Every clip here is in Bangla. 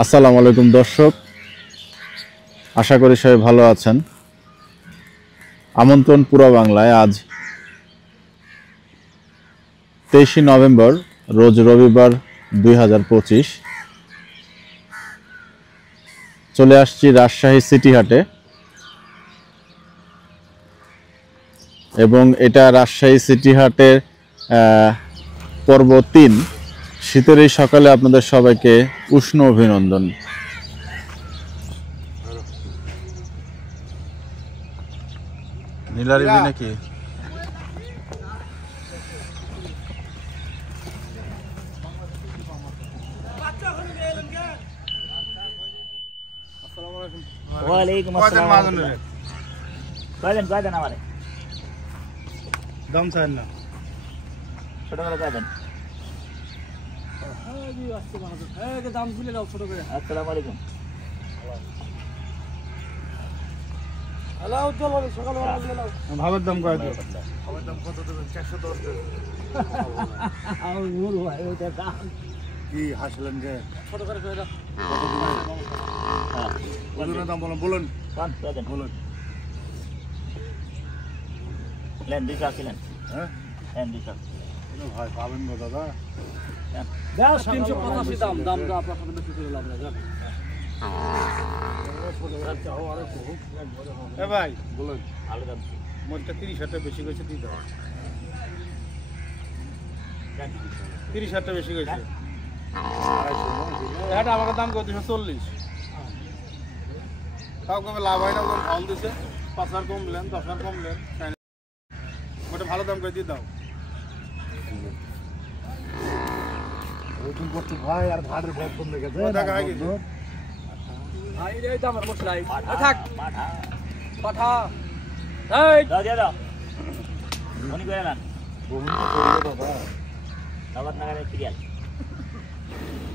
আসসালামু আলাইকুম দর্শক, আশা করি সবাই ভালো আছেন। আমন্ত্রণ পুরো বাংলায় আজ 23 নভেম্বর রোজ রবিবার 2025 চলে আসছি রাজশাহী সিটি হাটে এবং এটা রাজশাহী সিটি হাটের পর্ব 3। শীতের এই সকালে আপনাদের সবাইকে উষ্ণ অভিনন্দন। নীলারিবি নাকি ওয়ালাইকুম আসসালাম। কয়জন আমারে দাম চাই না, ছোট করে কয়জন? দাম তুলে দাও ছোট করে। আসসালামু আলাইকুম। ভাবের দাম কত? ভাবের দাম কত দেবেন? 410 দেবেন। কি হাসলেন যে? ছোট করে কই দাও। ওজনের দাম বলুন। কোন কয়জন? বলুন। লেন দিশা ছিলেন। হ্যাঁ? লেন দিশা। ভাই পাবেন গো দাদা। দাও 385 দাম তো আপনার সাথে বেশি করে লাভ লাগে। এ ভাই বলুন। আলু দাম মোটটা 30 বেশি কইছে দি দাও। 30 বেশি কইছে। এটা আমাকে দাম কত 240। তাও কবে লাভ হয় না, ওজন কম দিছে। 5 কমলেন, 10 কমলেন। মোটে ভালো দাম করে দি দাও। ওজন করতে ভাই আর ভাড়ের ব্যাগ কম লেগেছে। টাকা আগে দিন। ভাই এই দাম আর মশলাই থাক মাঠা পাঠা এই দাও দিয়ে দাও। উনি করে নেন বহু তো করবে বাবা। নগদ নাগারে সিরিয়াল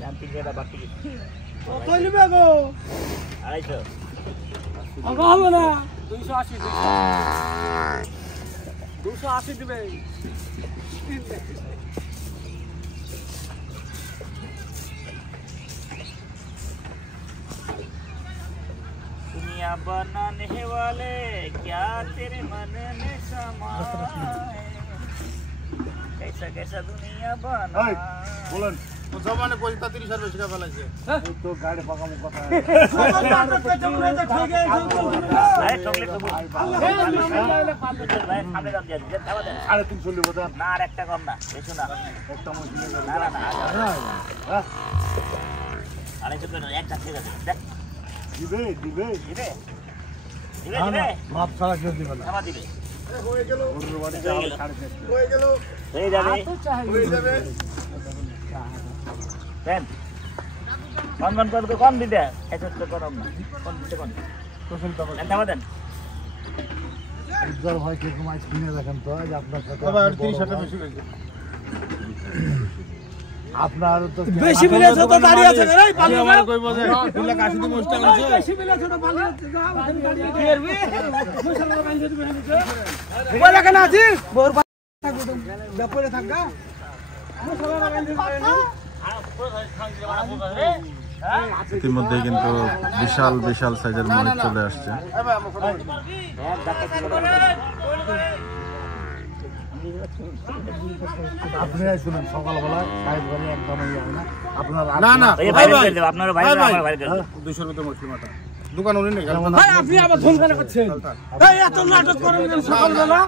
দাম 3 টাকা বাকি। কত নিবে গো? 250। আগা হবে না 280 280 দিবে। दुनिया बनाने वाले क्या तेरे मन में समाए, कैसा कैसा दुनिया बना। এই বলেন তো জমানে কই তা 30 বেশি টাকা ফেলাইছে। তো গাড়ি পাকামো কথা। ভাই চকলেট দেবো ভাই খাবে দাম দিয়ে যে খাওয়া দেন 350 লিব দাম। না আর একটা কম না বেশি না একটা মশলা না না না হ্যাঁ 250 করে একটা ঠিক আছে দেখ দিবে দিবে দিবে মাপ ছাড়া কেউ দিবে না। খাওয়া দিবে হয়ে গেল গরুর বাড়ি যাও 4.5 হয়ে গেল হয়ে যাবে হয়ে যাবে। দেন কোন করতে কোন দিতে এত তো কম না কোন দিতে কোন কোন টাকা দেন খাওয়া দেন উজ্জ্বল ভাই কে কমাই কিনে দেখেন তো আজ আপনার সাথে বাবা 30 বেশি হয়েছে। আপনার তো বেশি মিলেছে তো দাঁড়িয়ে আছে রে পানি আমার কই বজে 2 লাখ 80 মোস্টা আছে। বেশি মিলেছে তো পানি আছে যাও কি করবি মশলা বানিয়ে দিবে মোবাইল কেন আছিস বোর থাকবে তো ব্যাপারে থাকগা মশলা বানিয়ে দিবে। ইতিমধ্যে কিন্তু বিশাল বিশাল সাইজের মরিচ চলে আসছে। আপনি শুনুন সকালবেলা সাইড বাড়ি একদম ইয়ে হয় না আপনার না না ভাই ভাই আপনার ভাই আমার ভাই 200 টাকা মুসলিম আটা দোকান উনি নেই। ভাই আপনি আবার ফোন কেন করছেন? এই এত নাটক করেন কেন সকালবেলা?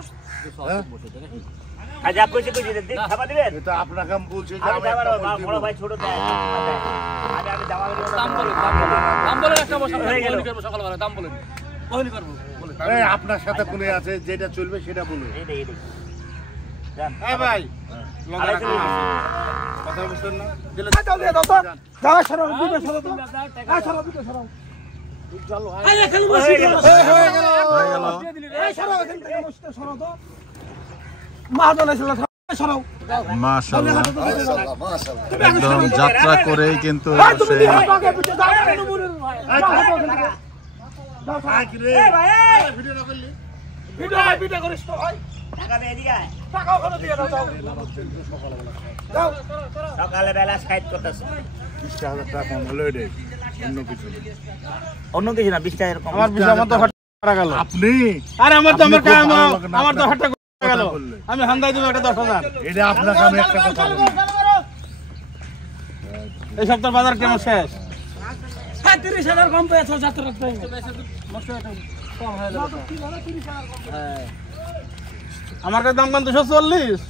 আজ যা কইছে কই দিতে খাবার দিবেন। এটা আপনাকে আমি বলছি যে আমি আমার বড় ভাই ছোট দেয় আজ আমি জামা দাম বলে একটা বসা হয়ে গেল সকালবেলা দাম বলেন ওহনি করব বলে। এই আপনার সাথে কোনে আছে যেটা চলবে সেটা বলুন। এই জান এই ভাই লগা রাখা কথা বুঝছেন না দিলে দাও দিয়ে দাও তো দাও সরো দিবে সরো তো আ সরো দিবে সরো চলো আরে খালি বসে গেল হয়ে গেল এই সরো এখান থেকে বসতে সরো তো মাদনা ছিল সরো মাশাআল্লাহ একদম যাত্রা করেই কিন্তু তুমি সেই আগে পিছে দাও কেন মনে ভাই দাও কি রে এই ভাই ভিডিও না করলি ভিডিও করিস তো ভাই টাকা দিয়ে দিগা টাকা ওখানে দিয়ে দাও দাও সকালে বেলা সাইড করতেছ 20000 টাকা কম হলো রে। অন্য কিছু না 20 টাকা এরকম আমার বিষয় আমার 10 টাকা গেল আপনি আরে আমার তো আমার কাম আমার 10 টাকা টাকা গেল আমি হান্দাই দিব একটা 10,000 এটা আপনাকে আমি একটা কথা বলি এই সপ্তাহ বাজার কেমন শেষ 30,000 কম পেয়েছো যাত্রা আমার কাছে দাম কত 240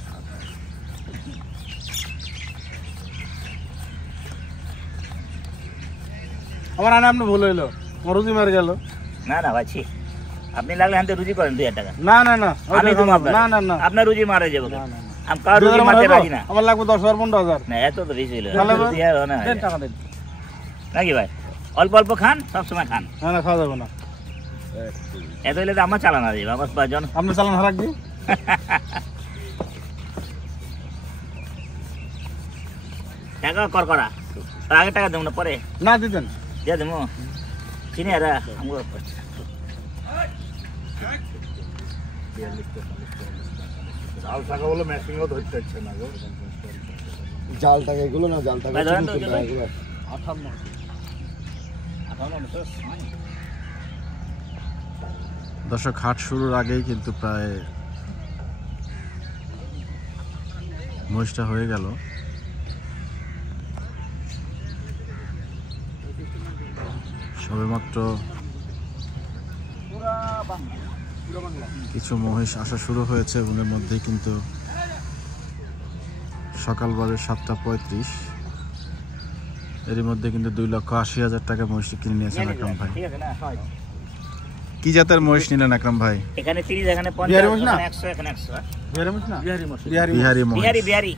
আমার আনে আপনি ভুল হইলো আমার রুজি মার গেল না না ভাই ছি। আপনি লাগলে হাতে রুজি করেন 2000 টাকা না না না আমি তো আপনার না না না আপনার রুজি মারা যাবে আমি কার রুজি মারতে রাজি না আমার লাগবে 10,000 15,000 না এত তো বেশি হলো তাহলে রুজি আর হয় না দেন টাকা দেন নাকি ভাই অল্প অল্প খান সব সময় খান না না খাওয়া যাবে না এত হইলে তো আমার চালান আছে বাবা পাঁচজন আপনি চালান হারাক দি টাকা কর করা আগে টাকা দেবো না পরে না দিতেন দিয়ে দেবো চিনি আর আমগো জাল টাকা বলে ম্যাচিংও ধরতে হচ্ছে না গো জাল টাকা এগুলো না জাল টাকা ভাই ধরেন তো, চুরি করতে হয় এগুলো। দর্শক হাট শুরুর আগেই কিন্তু প্রায় মহিষটা হয়ে গেল। সবেমাত্র কিছু মহিষ আসা শুরু হয়েছে এবং এর মধ্যেই কিন্তু সকাল বাজে 7:35। এরই মধ্যে কিন্তু 2,80,000 টাকা মহিষটি কিনে নিয়েছেন আকরাম ভাই। ঠিক আছে না হয় কি জাতের মহিষ নিলেন আকরাম ভাই? এখানে 30 এখানে বিহারি 50 মহিষ না? এখানে 100 এখানে 100 বিহারি মহিষ না বিহারি মহিষ বিহারি বিহারি মহিষ। বিহারি বিহারি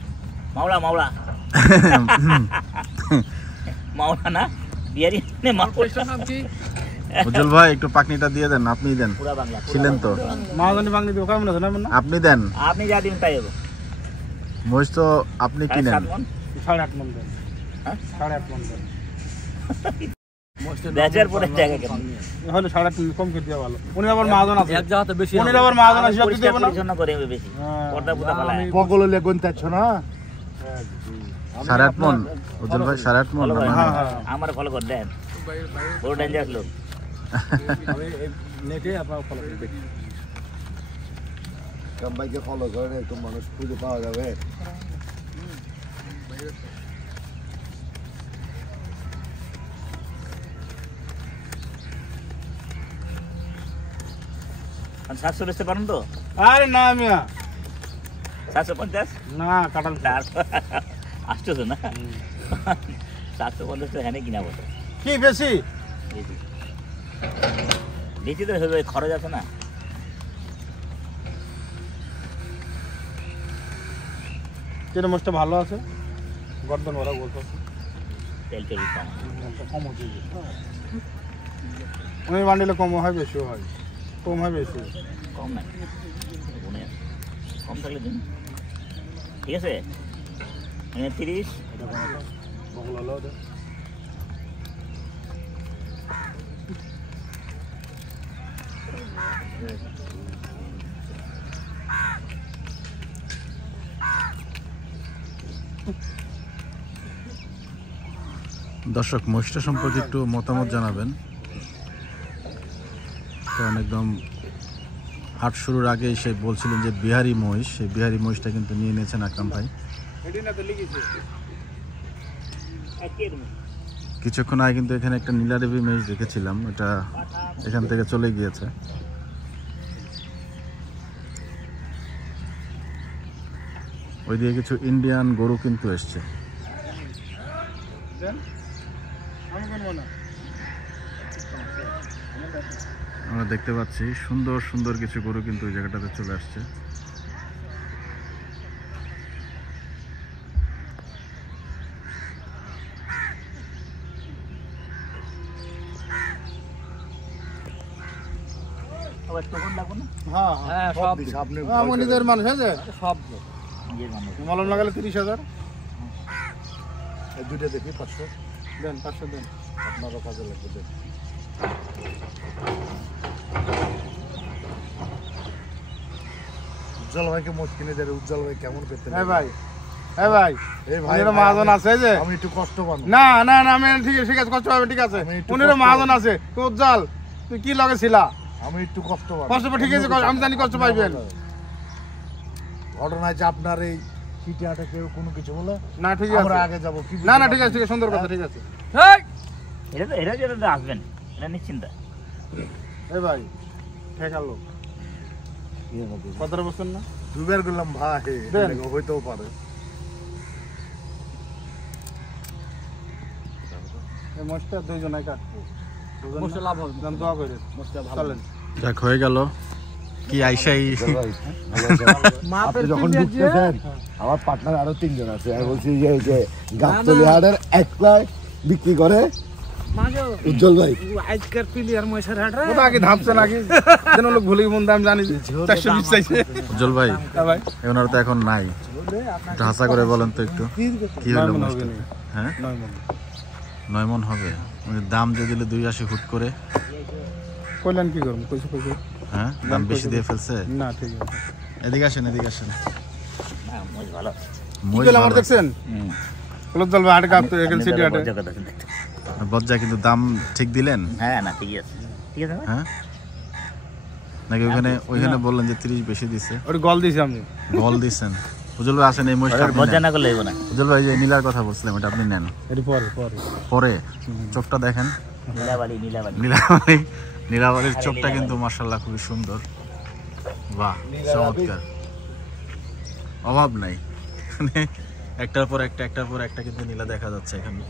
মাওলা মাওলা মাওলা না বিহারি মানে মাওলা উজ্জ্বল ভাই একটু পাকনিটা দিয়ে দেন, আপনিই দেন, পুরা বাংলা ছিলেন তো, মাহাজানি বাংলি দিব কেমন আছে না এমন না আপনি দেন। আপনি যা দিন তাই হবে মহিষ তো আপনি কিনেন। 7 মণ 8.5 মন দেন হ্যাঁ? 8.5 মন দেন বেচার পরে জায়গা কেন হলে 8.5 কম করে দেওয়া ভালো উনি আবার মাহাজন আছে এক জায়গাতে বেশি উনি আবার মাহাজন আছে সব দিতে হবে না পরিচ্ছন্ন করে হবে বেশি হ্যাঁ। পর্দা পুতা ফেলায় পগলে লেগুন তাচ্ছ না 8.5 মন উজ্জ্বল ভাই, 8.5 মন ফলো না করেন মানে? হ্যাঁ। আমার ফলো করে দেন বড় ডেঞ্জারাস লোক আমি নেটে আপনার ফলো করে দেখি কাম ভাইকে ফলো করে একটু মানুষ খুঁজে পাওয়া যাবে। আর 700 বেচতে পারেন তো আরে না মিয়া 750 না কাটাল তার আসতেছে না 750 টাকা এখানে কিনা বসে কি বেশি বেশি বেশি তো হবে খরচ আছে না যেটা মোষটা ভালো আছে গর্দন ওরা বলতে তেল তেল কম কম হচ্ছে উনি বান্ডিলে কম হয় বেশিও হয় কম হয় বেশি কম নাই মনে আছে। কম থাকলে দিন ঠিক আছে এখানে 30 বগল হলো ওদের। দর্শক মহিষটা সম্পর্কে একটু মতামত জানাবেন, কারণ একদম হাট শুরুর আগে সে বলছিলেন যে বিহারি মহিষ, সেই বিহারি মহিষটা কিন্তু নিয়ে নিয়েছেন আকরাম ভাই। কিছুক্ষণ আগে কিন্তু এখানে একটা নীলাদেবী মহিষ দেখেছিলাম, এটা এখান থেকে চলে গিয়েছে। ওইদিকে কিছু ইন্ডিয়ান গরু কিন্তু এসছে। আমরা দেখতে পাচ্ছি সুন্দর সুন্দর কিছু গরু কিন্তু ওই জায়গাটাতে চলে আসছে। আবার টোকন লাগবে না হ্যাঁ হ্যাঁ সব দিছে, আপনি আমার নিজের মানুষ আছে সব নিজের মানুষ মলম লাগালে 30,000 এই দুইটা দেখি 500 দেন 500 দেন আপনারও কাজে লাগবে দেন। উজ্জ্বল ভাইকে মোট কিনে দেবে, উজ্জ্বল ভাই কেমন পেতে হ্যাঁ ভাই হ্যাঁ ভাই এই ভাই উনিরও মহাজন আছে যে আমি একটু কষ্ট পাবো না না না আমি ঠিক আছে কষ্ট পাবে ঠিক আছে আমি একটু উনিরও কষ্ট মহাজন আছে তো উজ্জ্বল তুই কি লগে ছিলা আমি একটু কষ্ট পাবো কষ্ট পাবে ঠিক আছে আমি জানি কষ্ট পাইবেন ঘটনা আছে আপনার এই সিটি হাটে কেউ কোনো কিছু বলে না ঠিক আমরা আছে আগে যাবো কি না না ঠিক আছে সুন্দর কথা ঠিক আছে এটা যেটা আসবেন এটা নিশ্চিন্তা এই ভাই ঠেকালো কথাটা বলছেন না দুবার গেলাম ভাই দেন। হইতেও পারে এই মোষটা দুইজনাই কাটবো মোষটা লাভ হবে জান দোয়া করে মোষটা ভালো চলেন যাক হয়ে গেল কি আইসাই আপনি যখন ঢুকতেছেন আমার পার্টনার আরো 3 জন আছে আমি বলছি যে এই যে গাবতলী হাটের একলাই বিক্রি করে উজ্জ্বল ভাই আজকের প্লেয়ার মহেশের হাট রে ওটা আগে ধাপছে নাকি যেন লোক ভুলে মন দাম জানি 420 চাইছে উজ্জ্বল ভাই হ্যাঁ ভাই ওনার তো এখন নাই একটু হাসা করে বলেন তো একটু কি হলো নয় মণ মোষটা? হবে না। হ্যাঁ 9 মণ 9 মণ হবে ওই দাম যে দিলে 280 ফুট করে কইলেন কি করব কইছে হ্যাঁ দাম বেশি দিয়ে ফেলছে না ঠিক আছে এদিকে আসেন না মোজ ভালো কি মই কইলাম আমার দেখছেন উজ্জ্বল ভাই হাট কাটতে গেল সিটি হাটে বজ্জা কিন্তু দাম ঠিক দিলেন হ্যাঁ না ঠিক আছে ঠিক আছে না? হ্যাঁ নাকি ওইখানে বললেন যে 30 বেশি দিছে ওর গল দিছি আমি বল দিছেন উজ্জ্বল ভাই আসেন এই মহিষটা আপনি মজা নেন। না করলে হইব না উজ্জ্বল ভাই যে নীলার কথা বলছিলাম এটা আপনি নেন এর পরে পরে পরে চোখটা দেখেন নীলাবালি নীলাবালির চোখটা কিন্তু মাশাআল্লাহ খুবই সুন্দর বাহ চমৎকার অভাব নাই মানে একটার পর একটা কিন্তু নীলা দেখা যাচ্ছে এখানে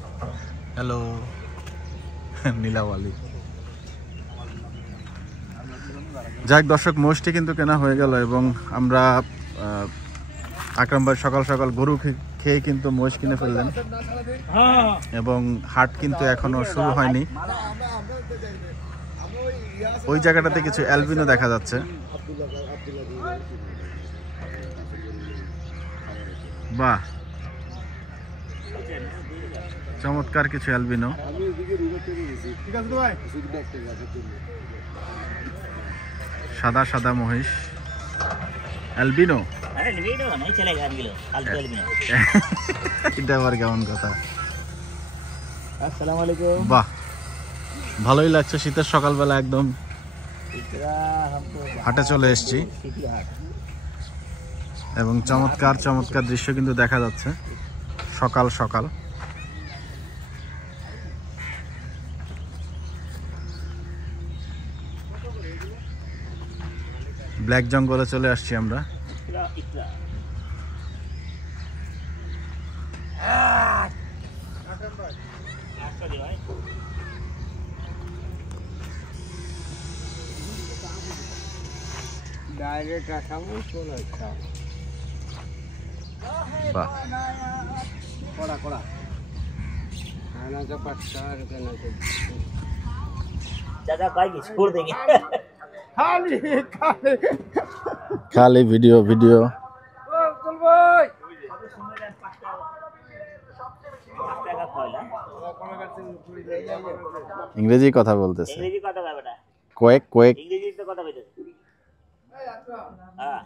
হ্যালো নীলাবালি যাক দর্শক মোষটি কিন্তু কেনা হয়ে গেল এবং আমরা আকরাম ভাই সকাল সকাল গরু খেয়ে কিন্তু মোষ কিনে ফেললেন এবং হাট কিন্তু এখনো শুরু হয়নি ওই জায়গাটাতে কিছু অ্যালবিনো দেখা যাচ্ছে বাহ চমৎকার কিছু অ্যালবিনো ঠিক আছে তো ভাই সাদা সাদা মহিষ অ্যালবিনো अरे वीडियो नहीं चलेगा अगले फालतू में এটা আবার কেমন কথা अस्सलाम वालेकुम বাহ ভালোই লাগছে শীতের সকালবেলা একদম इतना हमको হাটে চলে এসেছি सिटी हाट এবং চমৎকার চমৎকার দৃশ্য কিন্তু দেখা যাচ্ছে সকাল সকাল ব্ল্যাক জঙ্গলে চলে আসছি আমরা इकरा इकरा आस्था दे भाई ডাইরেক্ট আসামও চলে আসছে বাহ কড়া কড়া আনাজে পাঁচটা আর কেনাতে दादा भाई छोड़ देंगे খালি খালি খালি ভিডিও চল ভাই का फॉल है ইংরেজি কথা বলতেছে इंग्लिश का बेटा কোয়েক কোয়েক इंग्लिश तो कथा बेटा हां